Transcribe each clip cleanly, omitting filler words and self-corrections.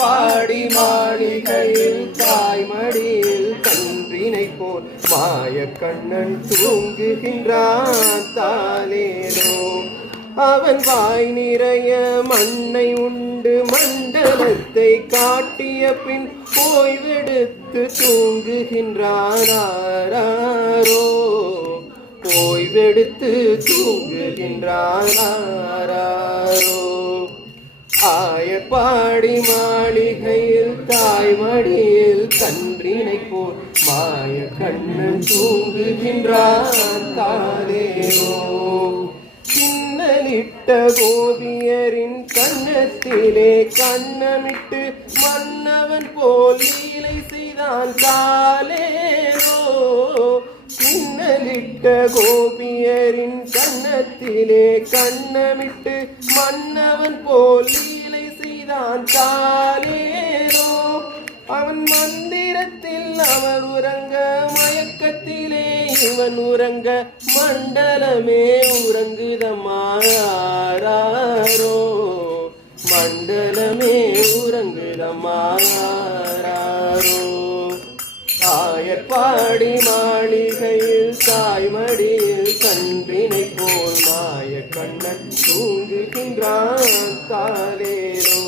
ஆயப்பாடி மாளிகையில் தாய்மடியில் கன்றினை போல் மாயக்கண்ணன் தூங்குகின்றான் தானேனோ. அவன் வாய் நிறைய மண்ணை உண்டு மண்டலத்தை காட்டிய பின் ஓய்வெடுத்து தூங்குகின்றாரோ. ஓய்வெடுத்து தூங்குகின்றாரோ. ஆயப்பாடி மாளிகையில் தாய்மடியில் கன்றினை போல் மாயக்கண்ணன் தூங்குகின்றான் தானேனோ. சின்னலிட்ட கோபியரின் கண்ணத்திலே கண்ணமிட்டு மன்னவன் போல் லீலை செய்தான் காலேனோ. சின்னலிட்ட கோபியரின் கண்ணத்திலே கண்ணமிட்டு மன்னவன் போல் லீலை செய்தான் காலேனோ. அவன் மந்திரத்தில் அவர் உறங்க மயக்கத்திலே இவன் உறங்க மண்டலமே உறங்குதமாரோ. மண்டலமே உறங்குதமாரோ. ஆயப்பாடி மாளிகையில் தாய்மடியில் கன்றினை போல் மாயக்கண்ணன் தூங்குகின்றான் தானேனோ.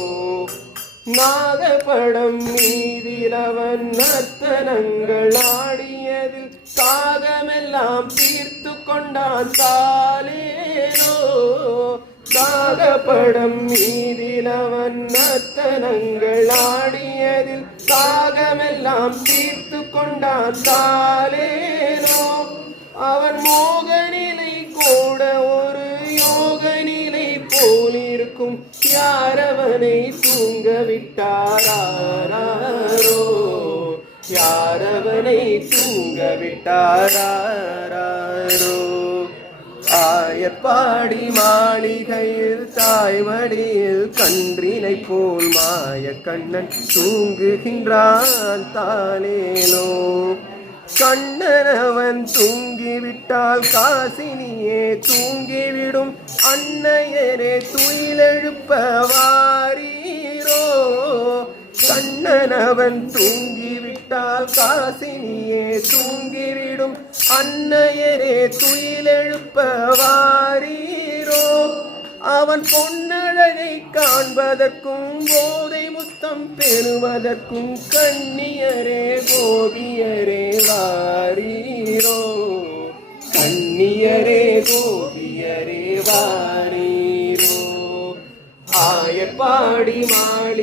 நாகப்படம் மீதில் அவன் நர்த்தனங்கள் ஆடியதில் தாகமெல்லாம் தீர்த்து கொண்டான் தானேனோ. நாகப்படம் மீதில் அவன் நர்த்தனங்கள் ஆடியதில் தாகமெல்லாம் தீர்த்து கொண்டான் தானேனோ. அவன் மோகநிலை கூட ஒரு யோக நிலை போலிருக்கும். யாரவனை தூங்க விட்டாரோ. யாரவனை தூங்க விட்டாரோ. ஆயப்பாடி மாளிகையில் தாய்மடியில் கன்றினை போல் மாயக்கண்ணன் தூங்குகின்றான் தானேனோ. கண்ணனவன் தூங்கிவிட்டால் காசினியே தூங்கிவிடும். அன்னையரே துயிலெழுப்ப வாரீரோ. கண்ணனவன் தூங்கிவிட்டால் காசினியே தூங்கிவிடும். அன்னையரே துயிலெழுப்ப வாரீரோ. அவன் பொன்னழகை காண்பதற்கும் போதை முத்தம் பெறுவதற்கும் கண்ணியரே கோபியரே வாரீரோ. கண்ணியரே கோபியரே வாரீரோ. ஆயப்பாடி மாளி